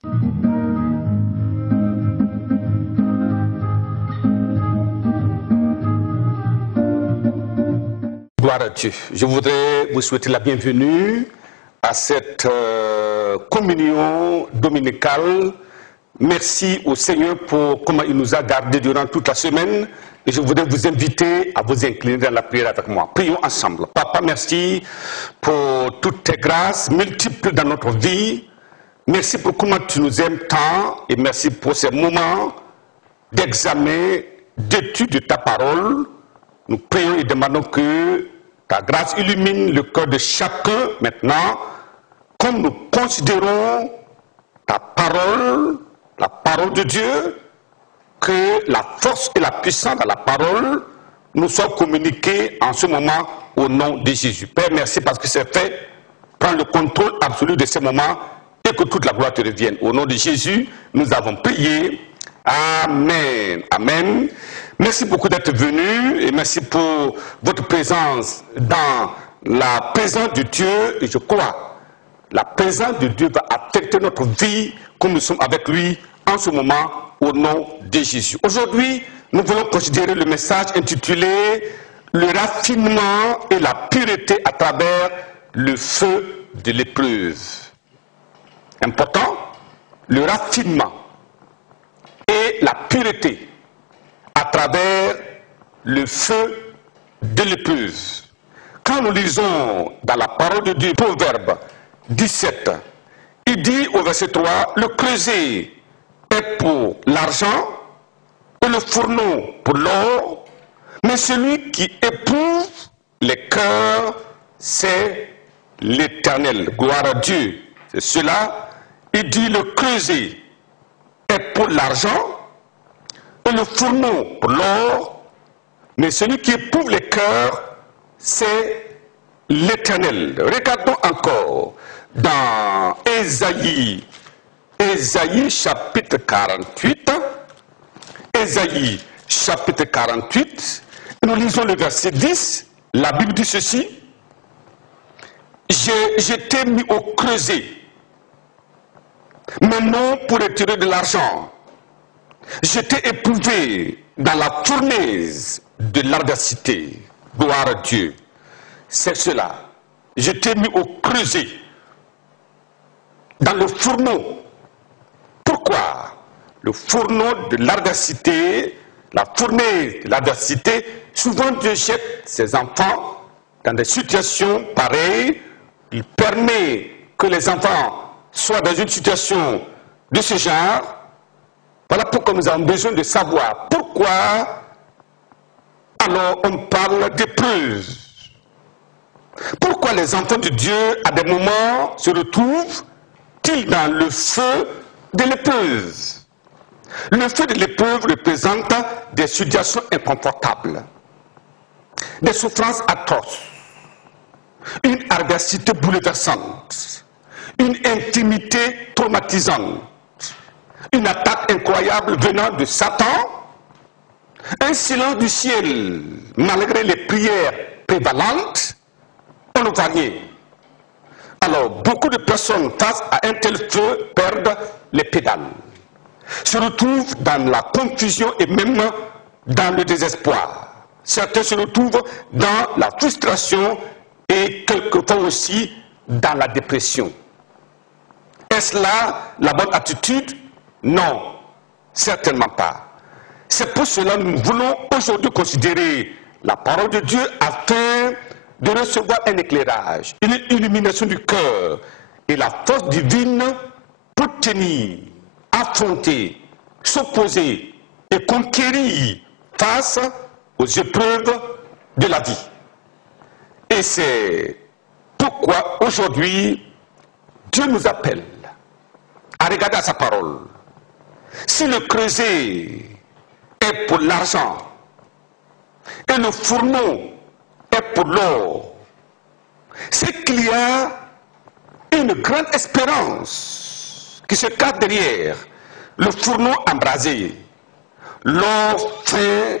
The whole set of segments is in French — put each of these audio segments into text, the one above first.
Gloire à Dieu. Je voudrais vous souhaiter la bienvenue à cette communion dominicale. Merci au Seigneur pour comment il nous a gardés durant toute la semaine. Et je voudrais vous inviter à vous incliner dans la prière avec moi. Prions ensemble. Papa, merci pour toutes tes grâces multiples dans notre vie. Merci pour comment tu nous aimes tant. Et merci pour ces moments d'examen, d'étude de ta parole. Nous prions et demandons que ta grâce illumine le cœur de chacun maintenant, comme nous considérons ta parole, la parole de Dieu, que la force et la puissance de la parole nous soient communiquées en ce moment au nom de Jésus. Père, merci parce que c'est fait. Prends le contrôle absolu de ces moments et que toute la gloire te revienne. Au nom de Jésus, nous avons prié. Amen. Amen. Merci beaucoup d'être venu et merci pour votre présence dans la présence de Dieu. Et je crois, la présence de Dieu va affecter notre vie comme nous sommes avec lui en ce moment au nom de Jésus. Aujourd'hui, nous voulons considérer le message intitulé « Le raffinement et la pureté à travers le feu de l'épreuve ». Important, le raffinement et la pureté à travers le feu de l'épreuve. Quand nous lisons dans la parole de Dieu, Proverbe 17, il dit au verset 3, le creuset est pour l'argent et le fourneau pour l'or, mais celui qui éprouve les cœurs, c'est l'Éternel. Gloire à Dieu. C'est cela. Il dit le creuset est pour l'argent et le fourneau pour l'or, mais celui qui éprouve les cœurs, c'est l'Éternel. Regardons encore dans Ésaïe chapitre 48, Ésaïe chapitre 48, nous lisons le verset 10, la Bible dit ceci, je t'ai mis au creuset, mais non pour retirer de l'argent. Je t'ai éprouvé dans la fournaise de l'adversité. Gloire à Dieu. C'est cela. Je t'ai mis au creuset, dans le fourneau. Pourquoi? Le fourneau de l'adversité, la fournaise de l'adversité, souvent Dieu jette ses enfants dans des situations pareilles. Il permet que les enfants soient dans une situation de ce genre. Voilà pourquoi nous avons besoin de savoir pourquoi alors on parle d'épreuve. Pourquoi les enfants de Dieu, à des moments, se retrouvent-ils dans le feu de l'épreuve? Le feu de l'épreuve représente des situations inconfortables, des souffrances atroces, une adversité bouleversante, une intimité traumatisante, une attaque incroyable venant de Satan, un silence du ciel malgré les prières prévalentes, on ne voit rien. Alors, beaucoup de personnes face à un tel feu perdent les pédales, se retrouvent dans la confusion et même dans le désespoir. Certains se retrouvent dans la frustration et quelquefois aussi dans la dépression. Est-ce là la bonne attitude? Non, certainement pas. C'est pour cela que nous voulons aujourd'hui considérer la parole de Dieu afin de recevoir un éclairage, une illumination du cœur et la force divine pour tenir, affronter, s'opposer et conquérir face aux épreuves de la vie. Et c'est pourquoi aujourd'hui Dieu nous appelle à regarder à sa parole. Si le creuset est pour l'argent et le fourneau est pour l'or, c'est qu'il y a une grande espérance qui se cache derrière le fourneau embrasé, l'or fin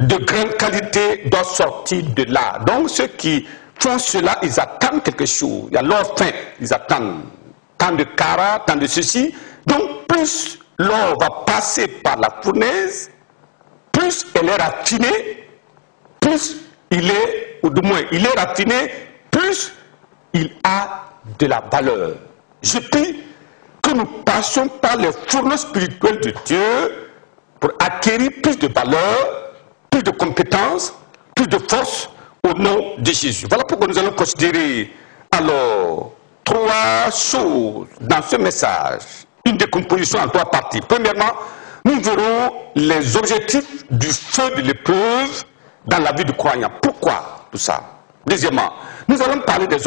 de grande qualité doit sortir de là. Donc ceux qui font cela, ils attendent quelque chose. Il y a l'or fin, ils attendent. tant de carats, tant de ceci. Donc plus l'or va passer par la fournaise, plus elle est raffinée, plus il est, ou du moins il est raffiné, plus il a de la valeur. Je prie que nous passions par les fourneaux spirituels de Dieu pour acquérir plus de valeur, plus de compétences, plus de force au nom de Jésus. Voilà pourquoi nous allons considérer alors 3 choses dans ce message, une décomposition en 3 parties. Premièrement, nous verrons les objectifs du feu de l'épreuve dans la vie du croyant. Pourquoi tout ça? Deuxièmement, nous allons parler des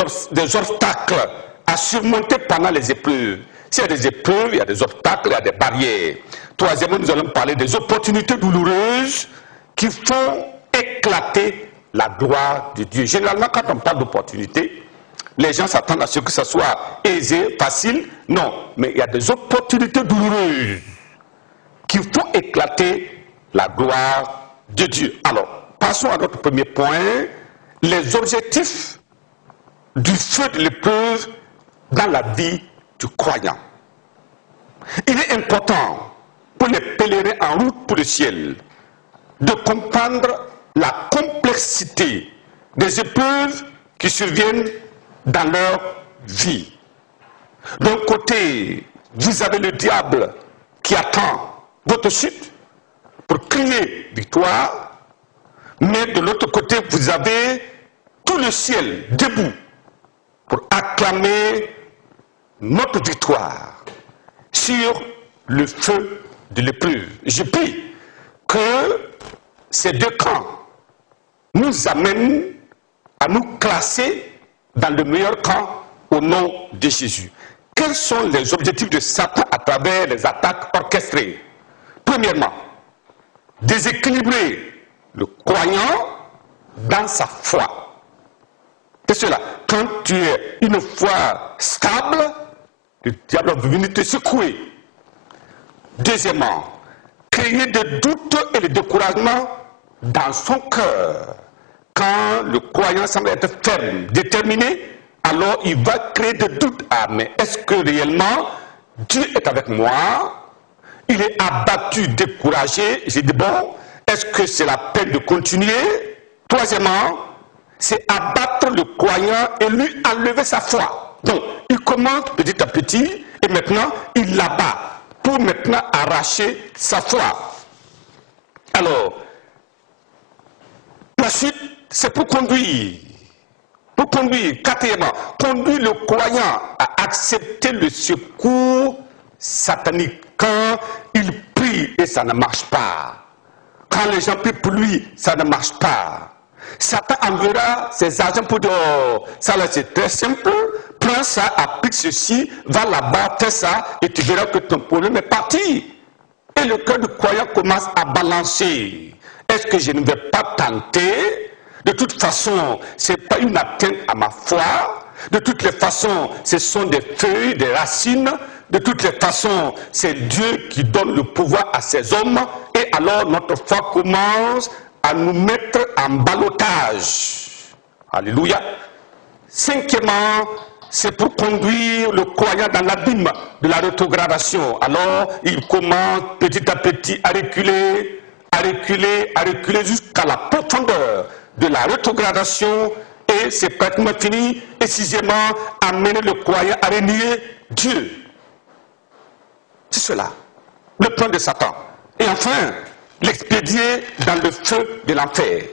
obstacles à surmonter pendant les épreuves. S'il y a des épreuves, il y a des obstacles, il y a des barrières. Troisièmement, nous allons parler des opportunités douloureuses qui font éclater la gloire de Dieu. Généralement, quand on parle d'opportunités, les gens s'attendent à ce que ça soit aisé, facile. Non, mais il y a des opportunités douloureuses qui font éclater la gloire de Dieu. Alors, passons à notre premier point, les objectifs du feu de l'épreuve dans la vie du croyant. Il est important pour les pèlerins en route pour le ciel de comprendre la complexité des épreuves qui surviennent dans leur vie. D'un côté, vous avez le diable qui attend votre chute pour crier victoire, mais de l'autre côté, vous avez tout le ciel debout pour acclamer notre victoire sur le feu de l'épreuve. Je prie que ces 2 camps nous amènent à nous classer dans le meilleur camp au nom de Jésus. Quels sont les objectifs de Satan à travers les attaques orchestrées? Premièrement, déséquilibrer le croyant dans sa foi. C'est cela. Quand tu es une foi stable, le diable va venir te secouer. Deuxièmement, créer des doutes et le découragement dans son cœur. Quand le croyant semble être ferme, déterminé, alors il va créer des doutes. Ah, mais est-ce que réellement Dieu est avec moi? Il est abattu, découragé. J'ai dit, bon, est-ce que c'est la peine de continuer? Troisièmement, c'est abattre le croyant et lui enlever sa foi. Donc, il commence petit à petit et maintenant, il l'abat pour maintenant arracher sa foi. Alors, la suite, c'est pour conduire. Pour conduire, quatrièmement, conduire le croyant à accepter le secours satanique. Quand il prie et ça ne marche pas, quand les gens prient pour lui, ça ne marche pas, Satan enverra ses agents pour dire, oh, ça là c'est très simple, prends ça, applique ceci, va là-bas, fais ça, et tu verras que ton problème est parti. Et le cœur du croyant commence à balancer. Est-ce que je ne vais pas tenter? De toute façon, ce n'est pas une atteinte à ma foi. De toutes les façons, ce sont des feuilles, des racines. De toutes les façons, c'est Dieu qui donne le pouvoir à ses hommes. Et alors, notre foi commence à nous mettre en ballottage. Alléluia. Cinquièmement, c'est pour conduire le croyant dans l'abîme de la rétrogradation. Alors, il commence petit à petit à reculer, à reculer, à reculer jusqu'à la profondeur de la rétrogradation. Et c'est pratiquement fini. Et sixièmement, amener le croyant à renier Dieu. C'est cela, le plan de Satan. Et enfin, l'expédier dans le feu de l'enfer.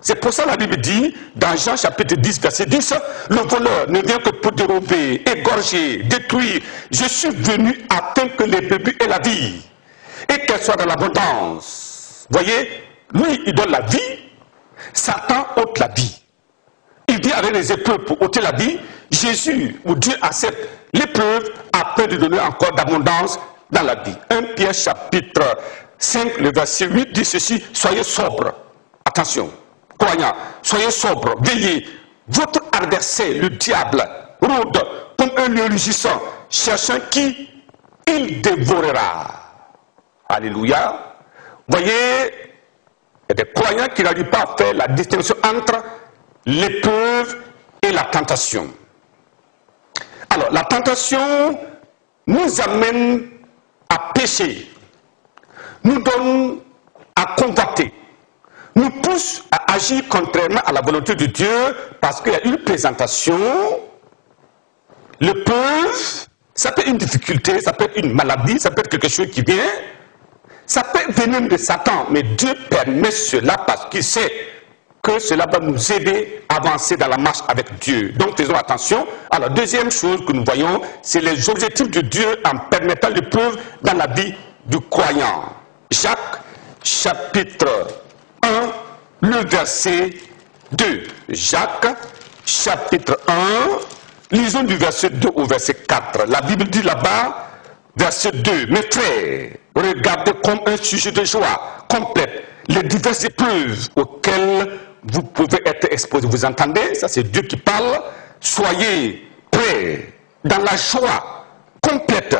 C'est pour ça que la Bible dit, dans Jean chapitre 10, verset 10, le voleur ne vient que pour dérober, égorger, détruire. Je suis venu afin que les brebis aient la vie et qu'elle soit dans l'abondance. Voyez, lui, il donne la vie, Satan ôte la vie. Il vient avec les épreuves pour ôter la vie. Jésus, ou Dieu, accepte l'épreuve afin de donner encore d'abondance dans la vie. 1 Pierre chapitre 5, le verset 8 dit ceci, soyez sobres. Attention, croyants, soyez sobres, veillez. Votre adversaire, le diable, rôde comme un lion rugissant, cherchant qui il dévorera. Alléluia. Voyez, il y a des croyants qui n'arrivent pas à faire la distinction entre l'épreuve et la tentation. Alors, la tentation, nous amène à pécher, nous donne à convoiter, nous pousse à agir contrairement à la volonté de Dieu parce qu'il y a une présentation, l'épreuve, ça peut être une difficulté, ça peut être une maladie, ça peut être quelque chose qui vient, ça peut venir de Satan, mais Dieu permet cela parce qu'il sait que cela va nous aider à avancer dans la marche avec Dieu. Donc faisons attention. Alors deuxième chose que nous voyons, c'est les objectifs de Dieu en permettant l'épreuve dans la vie du croyant. Jacques chapitre 1, le verset 2. Jacques chapitre 1, lisons du verset 2 au verset 4. La Bible dit là-bas, verset 2, mes frères, regardez comme un sujet de joie complète les diverses épreuves auxquelles vous pouvez être exposés. Vous entendez? Ça, c'est Dieu qui parle. Soyez prêts dans la joie complète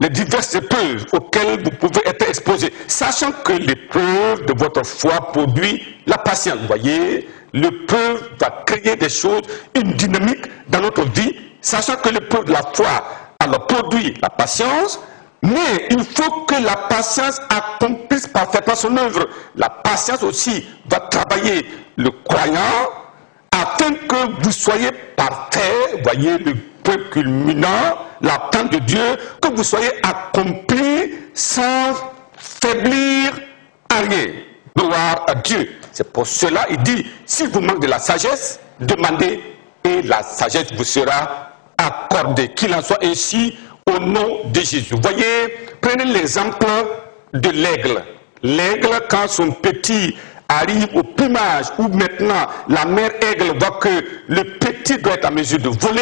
les diverses épreuves auxquelles vous pouvez être exposés, sachant que l'épreuve de votre foi produit la patience. Vous voyez, l'épreuve va créer des choses, une dynamique dans notre vie, sachant que l'épreuve de la foi alors produit la patience. Mais il faut que la patience accomplisse parfaitement son œuvre. La patience aussi va travailler le croyant afin que vous soyez parfait, voyez le point culminant, l'attente de Dieu, que vous soyez accompli sans faiblir à rien. Gloire à Dieu. C'est pour cela il dit, si vous manquez de la sagesse, demandez et la sagesse vous sera accordée. Qu'il en soit ainsi au nom de Jésus. Vous voyez, prenez l'exemple de l'aigle. L'aigle, quand son petit arrive au plumage, où maintenant la mère aigle voit que le petit doit être en mesure de voler,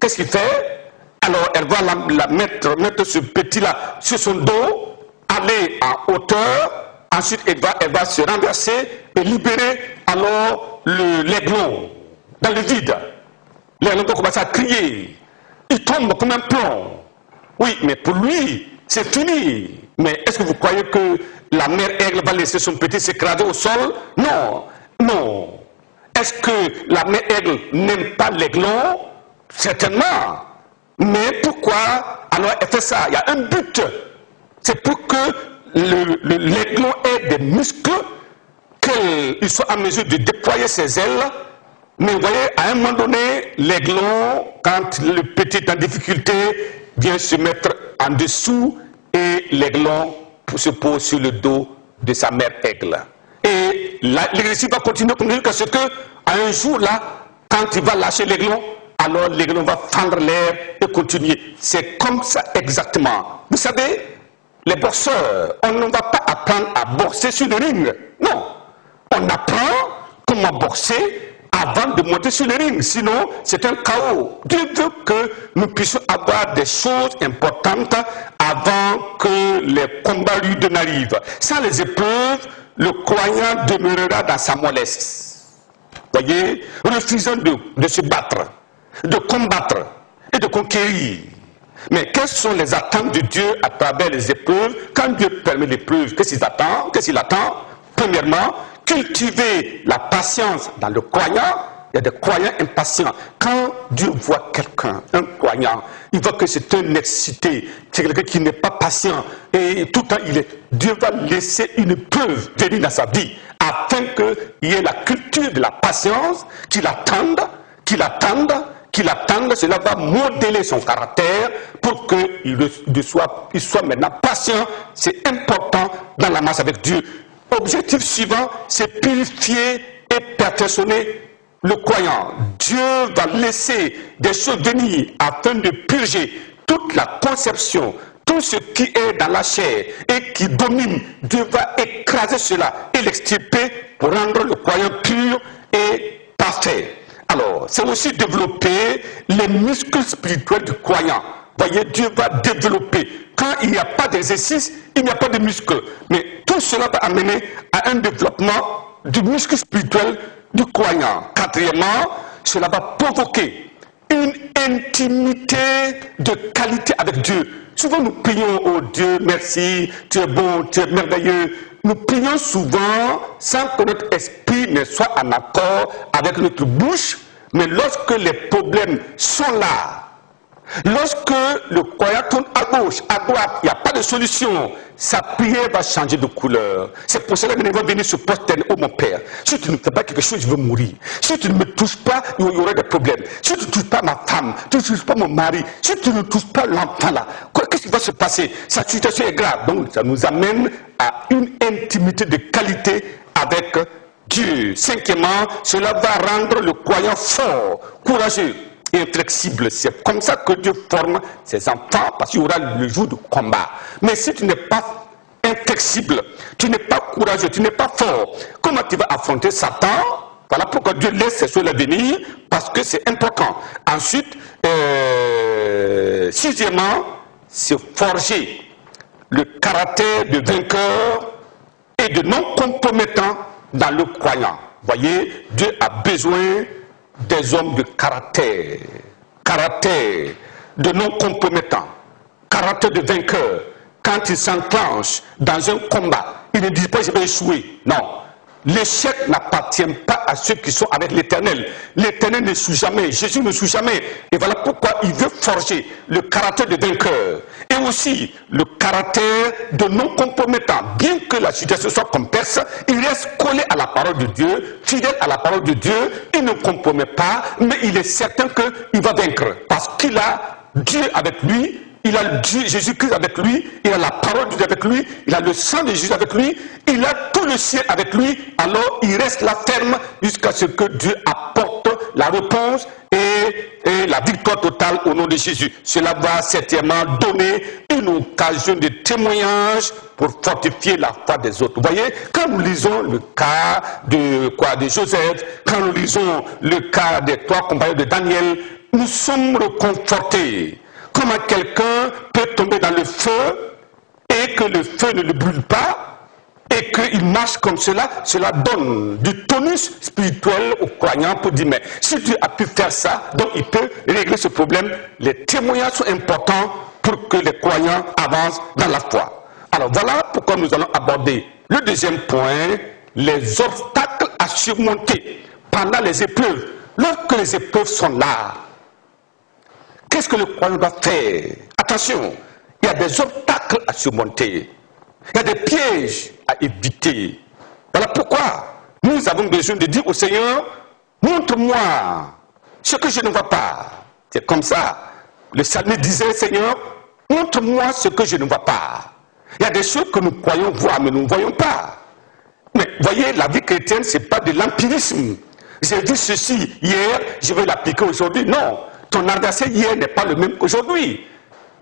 qu'est-ce qu'il fait? Alors elle va mettre ce petit-là sur son dos, aller en hauteur, ensuite elle va se renverser et libérer alors l'aiglon dans le vide. L'aiglon va commencer à crier. Il tombe comme un plomb. Oui, mais pour lui, c'est fini. Mais est-ce que vous croyez que la mère aigle va laisser son petit s'écraser au sol? Non, non. Est-ce que la mère aigle n'aime pas l'aiglon? Certainement. Mais pourquoi alors elle fait ça? Il y a un but. C'est pour que l'aiglon ait des muscles, qu'il soit en mesure de déployer ses ailes. Mais vous voyez, à un moment donné, l'aiglon, quand le petit est en difficulté, vient se mettre en dessous et l'aiglon se pose sur le dos de sa mère aigle. Et l'exercice va continuer jusqu'à ce qu'à un jour là, quand il va lâcher l'aiglon, alors l'aiglon va fendre l'air et continuer. C'est comme ça exactement. Vous savez, les boxeurs, on ne va pas apprendre à boxer sur le ring. Non, on apprend comment boxer avant de monter sur le ring, sinon c'est un chaos. Dieu veut que nous puissions avoir des choses importantes avant que les combats rudes n'arrivent. Sans les épreuves, le croyant demeurera dans sa mollesse. Voyez, refusant de se battre, de combattre et de conquérir. Mais quelles sont les attentes de Dieu à travers les épreuves? Quand Dieu permet l'épreuve, qu'est-ce qu'il attend? Premièrement, cultiver la patience dans le croyant. Il y a des croyants impatients. Quand Dieu voit quelqu'un, un croyant, il voit que c'est un excité, c'est quelqu'un qui n'est pas patient, et tout le temps, Dieu va laisser une preuve venir dans sa vie, afin qu'il y ait la culture de la patience, qu'il attende, cela va modeler son caractère pour qu'il soit maintenant patient. C'est important dans la marche avec Dieu. Objectif suivant, c'est purifier et perfectionner le croyant. Dieu va laisser des choses venir afin de purger toute la conception, tout ce qui est dans la chair et qui domine. Dieu va écraser cela et l'extirper pour rendre le croyant pur et parfait. Alors, c'est aussi développer les muscles spirituels du croyant. Voyez, Dieu va développer. Quand il n'y a pas d'exercice, il n'y a pas de muscles. Mais tout cela va amener à un développement du muscle spirituel du croyant. Quatrièmement, cela va provoquer une intimité de qualité avec Dieu. Souvent nous prions, oh Dieu, merci, tu es bon, tu es merveilleux. Nous prions souvent sans que notre esprit ne soit en accord avec notre bouche, mais lorsque les problèmes sont là, Lorsque le croyant tourne à gauche, à droite, il n'y a pas de solution, sa prière va changer de couleur. C'est pour cela que nous va venir se prosterner, oh mon Père, si tu ne fais pas quelque chose, je veux mourir. Si tu ne me touches pas, il y aurait des problèmes. Si tu ne touches pas ma femme, tu ne touches pas mon mari, si tu ne touches pas l'enfant là, qu'est-ce qui va se passer? Sa situation est grave. Donc ça nous amène à une intimité de qualité avec Dieu. Cinquièmement, cela va rendre le croyant fort, courageux, inflexible. C'est comme ça que Dieu forme ses enfants, parce qu'il y aura le jour de combat. Mais si tu n'es pas inflexible, tu n'es pas courageux, tu n'es pas fort, comment tu vas affronter Satan? Voilà pourquoi Dieu laisse ces choses venir, parce que c'est important. Ensuite, sixièmement, c'est forger le caractère de vainqueur et de non compromettant dans le croyant. Voyez, Dieu a besoin des hommes de caractère, de non compromettants, caractère de vainqueur. Quand ils s'enclenchent dans un combat, ils ne disent pas je vais échouer. Non, l'échec n'appartient pas à ceux qui sont avec l'Éternel. L'Éternel ne joue jamais, Jésus ne joue jamais. Et voilà pourquoi il veut forger le caractère de vainqueur et aussi le caractère de non compromettant. Bien que la situation soit complexe, il reste collé à la parole de Dieu, fidèle à la parole de Dieu, il ne compromet pas, mais il est certain qu'il va vaincre parce qu'il a Dieu avec lui. Il a Dieu, Jésus-Christ avec lui, il a la parole de Dieu avec lui, il a le sang de Jésus avec lui, il a tout le ciel avec lui, alors il reste là ferme jusqu'à ce que Dieu apporte la réponse et la victoire totale au nom de Jésus. Cela va certainement donner une occasion de témoignage pour fortifier la foi des autres. Vous voyez, quand nous lisons le cas de Joseph, quand nous lisons le cas des 3 compagnons de Daniel, nous sommes reconfortés. Comment quelqu'un peut tomber dans le feu et que le feu ne le brûle pas et qu'il marche comme cela, cela donne du tonus spirituel aux croyants pour dire mais si Dieu a pu faire ça, donc il peut régler ce problème. Les témoignages sont importants pour que les croyants avancent dans la foi. Alors voilà pourquoi nous allons aborder le deuxième point, les obstacles à surmonter pendant les épreuves. Lorsque les épreuves sont là, qu'est-ce que le croyant doit faire? Attention, il y a des obstacles à surmonter. Il y a des pièges à éviter. Voilà pourquoi nous avons besoin de dire au Seigneur, montre-moi ce que je ne vois pas. C'est comme ça. Le psalmiste disait, Seigneur, montre-moi ce que je ne vois pas. Il y a des choses que nous croyons voir, mais nous ne voyons pas. Mais voyez, la vie chrétienne, ce n'est pas de l'empirisme. J'ai dit ceci hier, je vais l'appliquer aujourd'hui. Non. Ton adversaire hier n'est pas le même qu'aujourd'hui.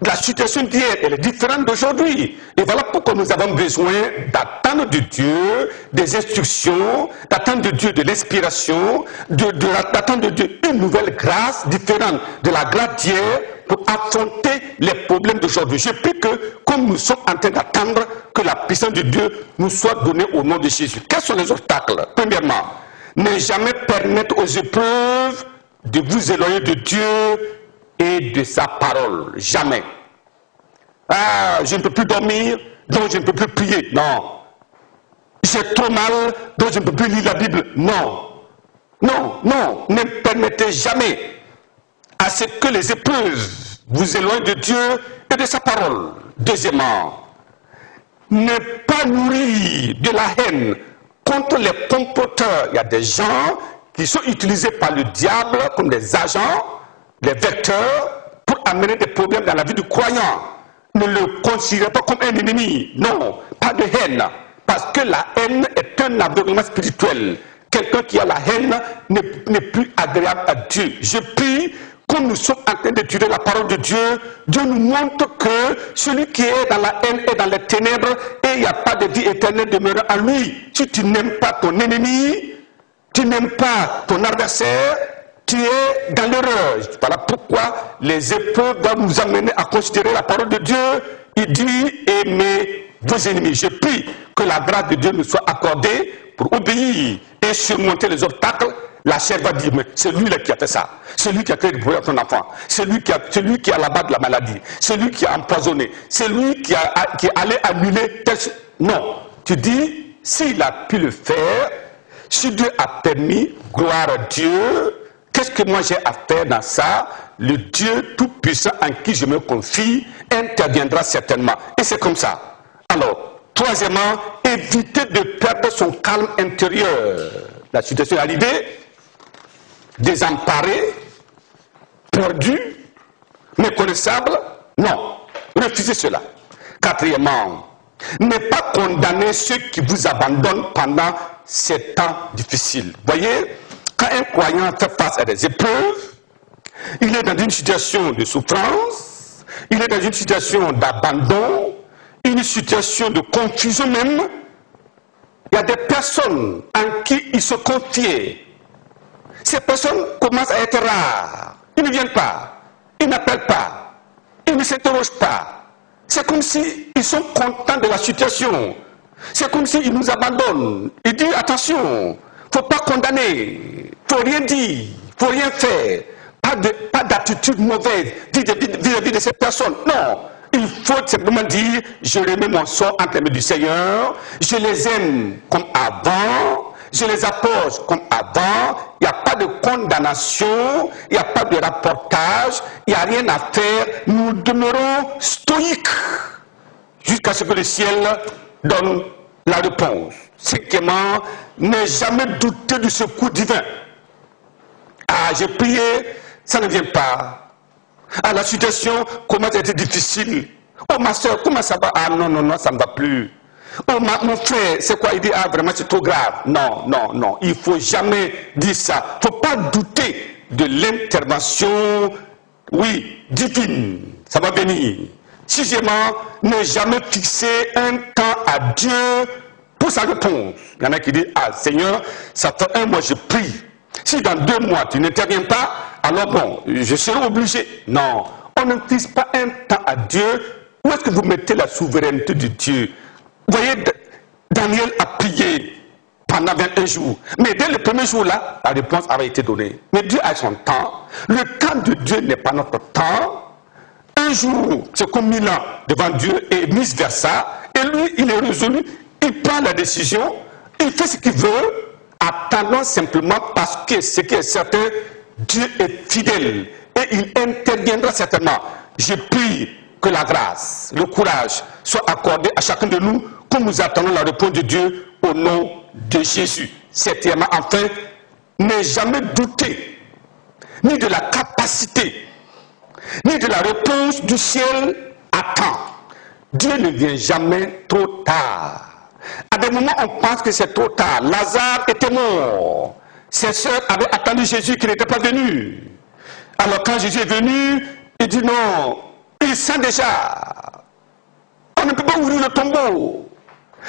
La situation d'hier, elle est différente d'aujourd'hui. Et voilà pourquoi nous avons besoin d'attendre de Dieu des instructions, d'attendre de Dieu de l'inspiration, d'attendre de Dieu une nouvelle grâce différente de la grâce d'hier pour affronter les problèmes d'aujourd'hui. Je prie que, comme nous sommes en train d'attendre que la puissance de Dieu nous soit donnée au nom de Jésus. Quels sont les obstacles? Premièrement, ne jamais permettre aux épreuves de vous éloigner de Dieu et de sa parole. Jamais. Ah, je ne peux plus dormir, donc je ne peux plus prier. Non. J'ai trop mal, donc je ne peux plus lire la Bible. Non. Non, non. Ne permettez jamais à ce que les épreuves vous éloignent de Dieu et de sa parole. Deuxièmement, ne pas nourrir de la haine contre les comploteurs. Il y a des gens qui sont utilisés par le diable comme des agents, des vecteurs, pour amener des problèmes dans la vie du croyant. Ne le considérez pas comme un ennemi. Non, pas de haine. Parce que la haine est un aveuglement spirituel. Quelqu'un qui a la haine n'est plus agréable à Dieu. Je prie, comme nous sommes en train d'étudier la parole de Dieu, Dieu nous montre que celui qui est dans la haine est dans les ténèbres et il n'y a pas de vie éternelle demeurant à lui. Si tu n'aimes pas ton ennemi, tu n'aimes pas ton adversaire, tu es dans l'erreur. Voilà pourquoi les épreuves doivent nous amener à considérer la parole de Dieu. Il dit, aimez vos ennemis. Je prie que la grâce de Dieu nous soit accordée pour obéir et surmonter les obstacles. La chair va dire, mais c'est lui là qui a fait ça. C'est lui qui a créé le problème à ton enfant. C'est lui qui a la bas de la maladie. C'est lui qui a empoisonné. C'est lui qui est allé annuler tel... Non. Tu dis, s'il a pu le faire, si Dieu a permis, gloire à Dieu, qu'est-ce que moi j'ai à faire dans ça? le Dieu Tout-Puissant en qui je me confie interviendra certainement. Et c'est comme ça. Alors, troisièmement, éviter de perdre son calme intérieur. La situation est arrivée, désemparé, perdu, méconnaissable. Non, refusez cela. Quatrièmement, ne pas condamner ceux qui vous abandonnent pendant ces temps difficiles. Voyez, quand un croyant fait face à des épreuves, il est dans une situation de souffrance, il est dans une situation d'abandon, une situation de confusion même. Il y a des personnes en qui il se confie. Ces personnes commencent à être rares. Ils ne viennent pas, ils n'appellent pas, ils ne s'interrogent pas. C'est comme s'ils sont contents de la situation. C'est comme s'ils nous abandonnent. Ils disent attention, il ne faut pas condamner, il ne faut rien dire, il ne faut rien faire. Pas d'attitude mauvaise vis-à-vis de cette personne. Non, il faut simplement dire je remets mon sort entre les mains du Seigneur, je les aime comme avant, je les approche comme avant, il n'y a pas de condamnation, il n'y a pas de rapportage, il n'y a rien à faire, nous demeurons stoïques jusqu'à ce que le ciel donne la réponse. Cinquièmement, ne jamais douter du secours divin. Ah, j'ai prié, ça ne vient pas. Ah, la situation commence à être difficile. Oh, ma soeur, comment ça va? Ah, non, non, non, ça ne va plus. Oh, mon frère, c'est quoi? Il dit, ah, vraiment, c'est trop grave. Non, non, non, il ne faut jamais dire ça. Il ne faut pas douter de l'intervention, oui, divine. Ça va venir. Sixièmement, ne jamais fixer un temps à Dieu pour sa réponse. Il y en a qui disent, ah, Seigneur, ça fait 1 mois, je prie. Si dans 2 mois, tu n'interviens pas, alors bon, je serai obligé. Non, on ne fixe pas un temps à Dieu. Où est-ce que vous mettez la souveraineté de Dieu? Vous voyez, Daniel a prié pendant 21 jours. Mais dès le premier jour-là, la réponse avait été donnée. Mais Dieu a son temps. Le temps de Dieu n'est pas notre temps. Un jour, c'est comme 1000 ans devant Dieu et vice-versa. Et lui, il est résolu, il prend la décision, il fait ce qu'il veut. Attendons simplement parce que ce qui est certain, Dieu est fidèle et il interviendra certainement. Je prie que la grâce, le courage soient accordés à chacun de nous comme nous attendons la réponse de Dieu au nom de Jésus. Septièmement, enfin, ne jamais douter ni de la capacité, ni de la réponse du ciel à temps. Dieu ne vient jamais trop tard. À des moments, on pense que c'est trop tard. Lazare était mort. Ses sœurs avaient attendu Jésus qui n'était pas venu. Alors quand Jésus est venu, il dit non, il sent déjà. On ne peut pas ouvrir le tombeau.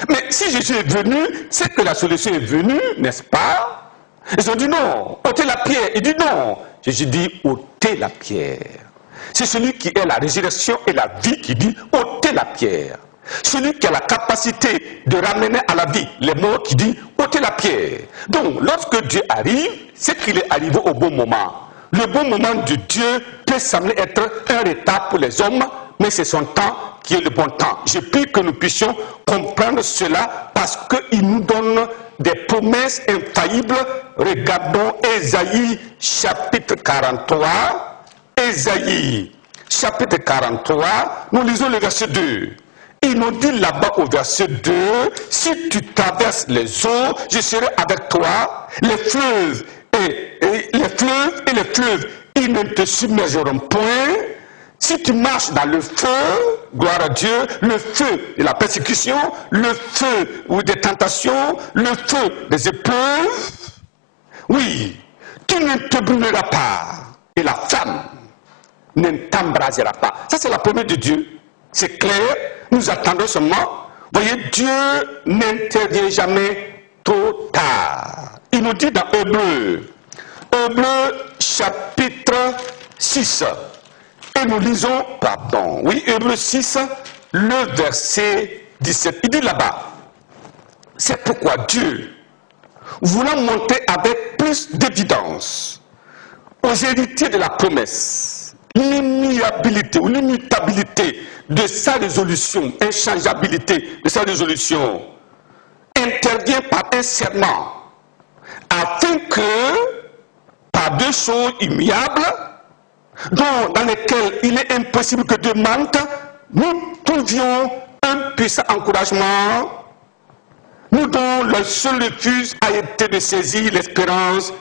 Mais si Jésus est venu, c'est que la solution est venue, n'est-ce pas? Ils ont dit non, ôtez la pierre. Il dit non. Jésus dit ôtez la pierre. C'est celui qui est la résurrection et la vie qui dit ôtez la pierre. Celui qui a la capacité de ramener à la vie les morts qui dit ôtez la pierre. Donc lorsque Dieu arrive, c'est qu'il est arrivé au bon moment. Le bon moment de Dieu peut sembler être un retard pour les hommes, mais c'est son temps qui est le bon temps. Je prie que nous puissions comprendre cela parce qu'il nous donne des promesses infaillibles. Regardons Ésaïe chapitre 43. Ésaïe chapitre 43, nous lisons le verset 2. Il nous dit là-bas au verset 2, si tu traverses les eaux, je serai avec toi, les fleuves et les fleuves, ils ne te submergeront point. Si tu marches dans le feu, gloire à Dieu, le feu de la persécution, le feu des tentations, le feu des épreuves, oui, tu ne te brûleras pas. Et la flamme ne t'embrasera pas. Ça, c'est la promesse de Dieu. C'est clair, nous attendons seulement. Voyez, Dieu n'intervient jamais trop tard. Il nous dit dans Hébreu chapitre 6, et nous lisons, Hébreu 6, le verset 17. Il dit là-bas, c'est pourquoi Dieu, voulant monter avec plus d'évidence aux héritiers de la promesse, l'immuabilité ou l'immutabilité de sa résolution, inchangeabilité de sa résolution, intervient par un serment, afin que, par 2 choses immuables, dans lesquels il est impossible que Dieu mente, nous trouvions un puissant encouragement, nous dont le seul refuge a été de saisir l'espérance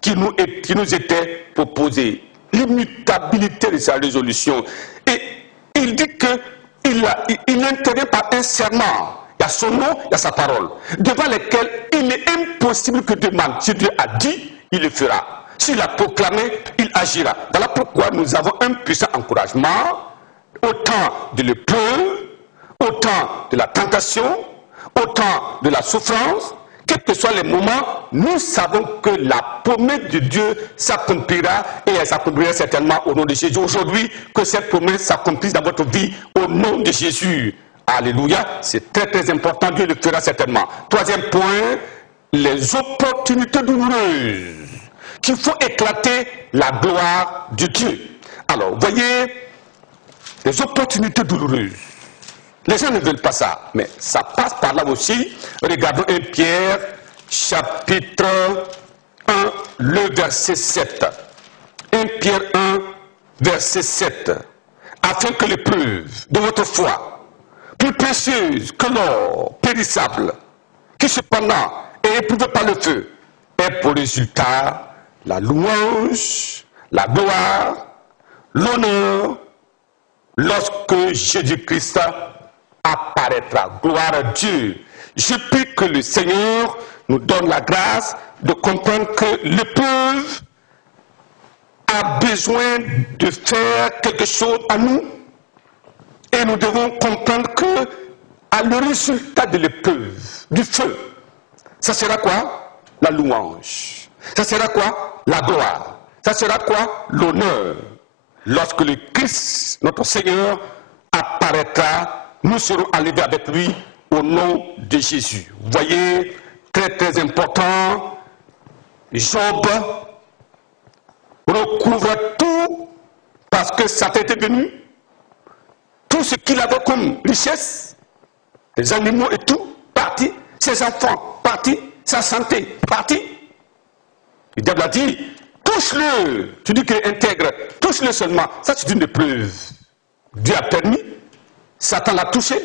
qui nous était proposée, l'immutabilité de sa résolution. Et il dit qu'il intervient par un serment. Il y a son nom, il y a sa parole, devant lesquels il est impossible que Dieu mente. Si Dieu a dit, il le fera. S'il a proclamé, il agira. Voilà pourquoi nous avons un puissant encouragement, au temps de l'épreuve, au temps de la tentation, au temps de la souffrance, quels que soient les moments, nous savons que la promesse de Dieu s'accomplira et elle s'accomplira certainement au nom de Jésus. Aujourd'hui, que cette promesse s'accomplisse dans votre vie au nom de Jésus. Alléluia, c'est très très important, Dieu le fera certainement. Troisième point, les opportunités douloureuses qui font éclater la gloire de Dieu. Alors, voyez, les opportunités douloureuses. Les gens ne veulent pas ça, mais ça passe par là aussi. Regardons 1 Pierre, chapitre 1, le verset 7. 1 Pierre 1, verset 7. Afin que l'épreuve de votre foi, plus précieuse que l'or périssable, qui cependant est éprouvée par le feu, ait pour résultat la louange, la gloire, l'honneur, lorsque Jésus-Christ apparaîtra. Gloire à Dieu. Je prie que le Seigneur nous donne la grâce de comprendre que l'épreuve a besoin de faire quelque chose à nous. Et nous devons comprendre que à le résultat de l'épreuve, du feu, ça sera quoi? La louange. Ça sera quoi? La gloire. Ça sera quoi? L'honneur. Lorsque le Christ, notre Seigneur, apparaîtra, nous serons enlevés avec lui au nom de Jésus. Vous voyez, très très important, Job recouvre tout parce que Satan était venu. Tout ce qu'il avait comme richesse, les animaux et tout, parti, ses enfants, parti, sa santé, parti. Le diable a dit, touche-le, tu dis qu'il est intègre, touche-le seulement. Ça c'est une épreuve. Dieu a permis, Satan l'a touché,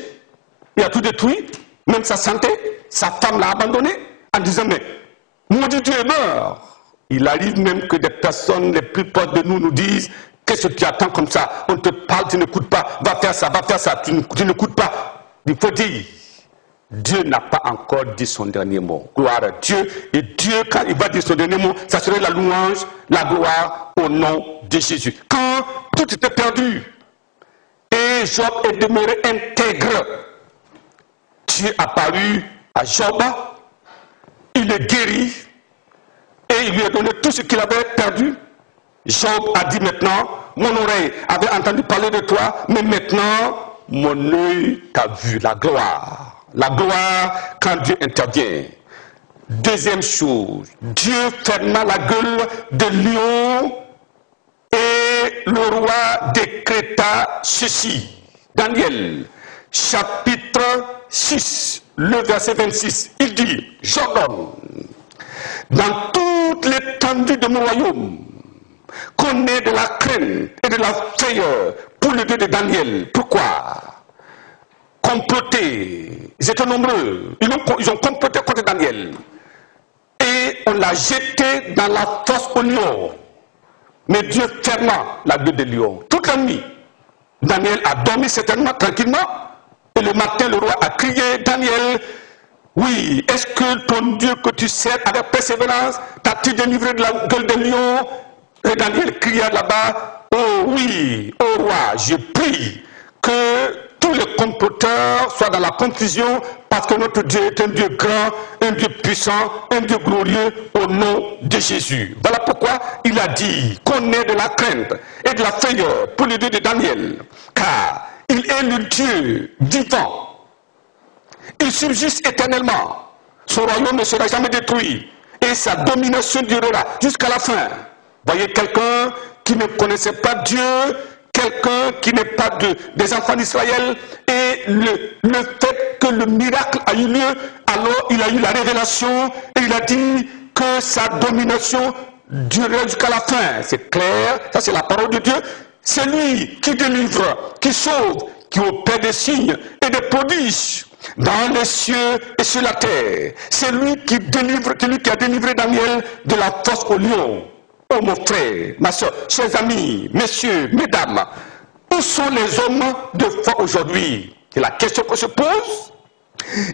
il a tout détruit, même sa santé, sa femme l'a abandonné, en disant, mais maudit Dieu est mort. Il arrive même que des personnes les plus proches de nous disent, qu'est-ce que tu attends comme ça? On te parle, tu n'écoutes pas, va faire ça, tu n'écoutes pas. Il faut dire, Dieu n'a pas encore dit son dernier mot. Gloire à Dieu. Et Dieu, quand il va dire son dernier mot, ça serait la louange, la gloire au nom de Jésus. Quand tout était perdu et Job est demeuré intègre, Dieu est apparu à Job, il est guéri et il lui a donné tout ce qu'il avait perdu. Job a dit maintenant, mon oreille avait entendu parler de toi, mais maintenant, mon œil t'a vu. La gloire quand Dieu intervient. Deuxième chose, Dieu ferma la gueule de lion et le roi décréta ceci. Daniel, chapitre 6, le verset 26, il dit, j'ordonne dans toute l'étendue de mon royaume qu'on ait de la crainte et de la frayeur pour le Dieu de Daniel. Pourquoi? Comploter. Ils étaient nombreux. Ils ont comploté contre Daniel. Et on l'a jeté dans la fosse au lion. Mais Dieu ferma la gueule des lions. Toute la nuit, Daniel a dormi certainement, tranquillement. Et le matin, le roi a crié, Daniel, oui, est-ce que ton Dieu que tu sers avec persévérance t'a-t-il délivré de la gueule des lions? Et Daniel cria là-bas, oh oui, oh roi, je prie que tous les comploteurs soient dans la confusion parce que notre Dieu est un Dieu grand, un Dieu puissant, un Dieu glorieux au nom de Jésus. Voilà pourquoi il a dit qu'on ait de la crainte et de la frayeur pour le Dieu de Daniel, car il est le Dieu vivant. Il subsiste éternellement. Son royaume ne sera jamais détruit et sa domination durera jusqu'à la fin. Voyez quelqu'un qui ne connaissait pas Dieu, quelqu'un qui n'est pas des enfants d'Israël, et le fait que le miracle a eu lieu, alors il a eu la révélation et il a dit que sa domination durera jusqu'à la fin. C'est clair, ça c'est la parole de Dieu. C'est lui qui délivre, qui sauve, qui opère des signes et des prodiges dans les cieux et sur la terre. C'est lui qui délivre, celui qui a délivré Daniel de la fosse au lion. Oh mon frère, ma soeur, chers amis, messieurs, mesdames, où sont les hommes de foi aujourd'hui? C'est la question qu'on se pose.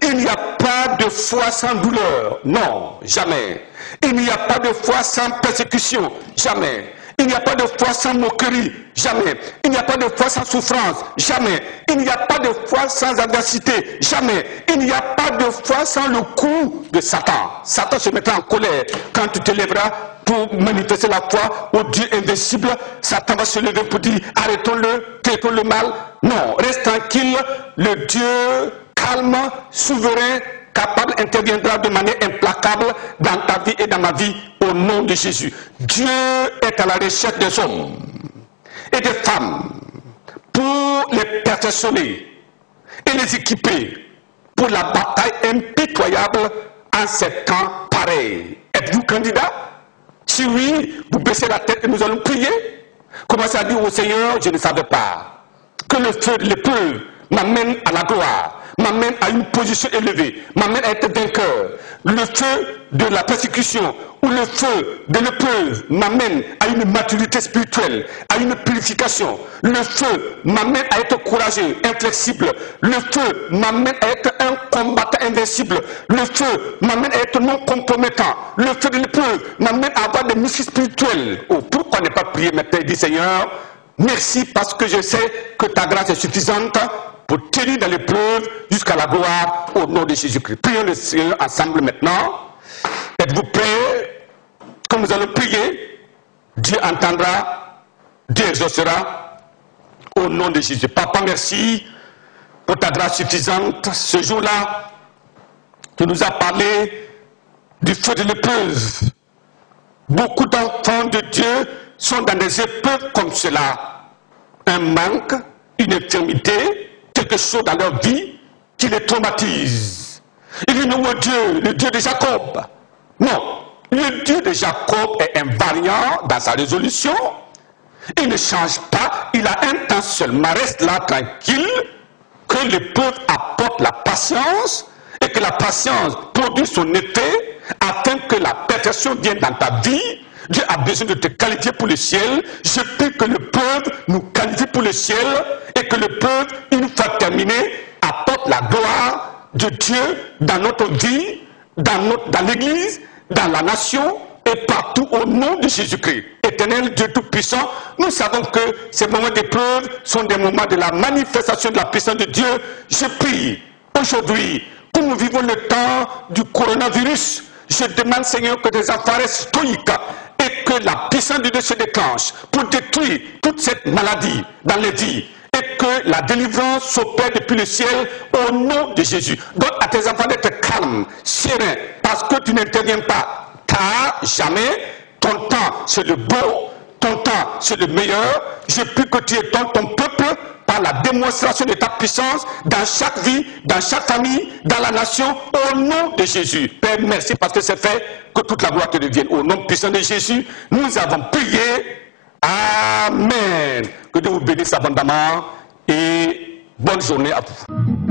Il n'y a pas de foi sans douleur. Non, jamais. Il n'y a pas de foi sans persécution. Jamais. Il n'y a pas de foi sans moquerie. Jamais. Il n'y a pas de foi sans souffrance. Jamais. Il n'y a pas de foi sans adversité. Jamais. Il n'y a pas de foi sans le coup de Satan. Satan se mettra en colère quand tu te lèveras pour manifester la foi au Dieu invincible. Satan va se lever pour dire arrêtons-le, traitons le mal. Non, reste tranquille. Le Dieu calme, souverain, capable, interviendra de manière implacable dans ta vie et dans ma vie au nom de Jésus. Dieu est à la recherche des hommes et des femmes pour les perfectionner et les équiper pour la bataille impitoyable en ces temps pareils. Êtes-vous candidat? Si oui, vous baissez la tête et nous allons prier. Commencez à dire au Seigneur, je ne savais pas que le feu de l'épreuve m'amène à la gloire, m'amène à une position élevée, m'amène à être vainqueur. Le feu de la persécution ou le feu de l'épreuve m'amène à une maturité spirituelle, à une purification. Le feu m'amène à être courageux, inflexible. Le feu m'amène à être un combattant invincible. Le feu m'amène à être non compromettant. Le feu de l'épreuve m'amène à avoir des muscles spirituels. Oh, pourquoi ne pas prier maintenant et dire Seigneur, merci parce que je sais que ta grâce est suffisante pour tenir dans l'épreuve jusqu'à la gloire au nom de Jésus-Christ. Prions le Seigneur ensemble maintenant. Êtes-vous prêts? Quand nous allons prier, Dieu entendra, Dieu exaucera au nom de Jésus. Papa, merci pour ta grâce suffisante. Ce jour-là, tu nous as parlé du feu de l'épreuve. Beaucoup d'enfants de Dieu sont dans des épreuves comme cela. Un manque, une infirmité, quelque chose dans leur vie qui les traumatise. Il dit, nous, Dieu, le Dieu de Jacob. Non, le Dieu de Jacob est invariant dans sa résolution. Il ne change pas, il a un temps seulement. Reste là tranquille, que l'épreuve apporte la patience et que la patience produit son effet afin que la perfection vienne dans ta vie. Dieu a besoin de te qualifier pour le ciel. Je prie que l'épreuve nous qualifie pour le ciel et que l'épreuve, une fois terminée, apporte la gloire de Dieu dans notre vie, dans l'église, dans la nation et partout au nom de Jésus-Christ. Éternel Dieu Tout-Puissant, nous savons que ces moments d'épreuve sont des moments de la manifestation de la puissance de Dieu. Je prie aujourd'hui, comme nous vivons le temps du coronavirus, je demande Seigneur que tes enfants restent stoïques et que la puissance de Dieu se déclenche pour détruire toute cette maladie dans les vies et que la délivrance s'opère depuis le ciel au nom de Jésus. Donne à tes enfants d'être calmes, sereins, parce que tu n'interviens pas tard, jamais. Ton temps c'est le bon, ton temps c'est le meilleur. Je prie que tu étonnes ton peuple par la démonstration de ta puissance dans chaque vie, dans chaque famille, dans la nation, au nom de Jésus. Père, merci parce que c'est fait, que toute la gloire te devienne. Au nom puissant de Jésus, nous avons prié. Amen. Que Dieu vous bénisse abondamment et bonne journée à vous.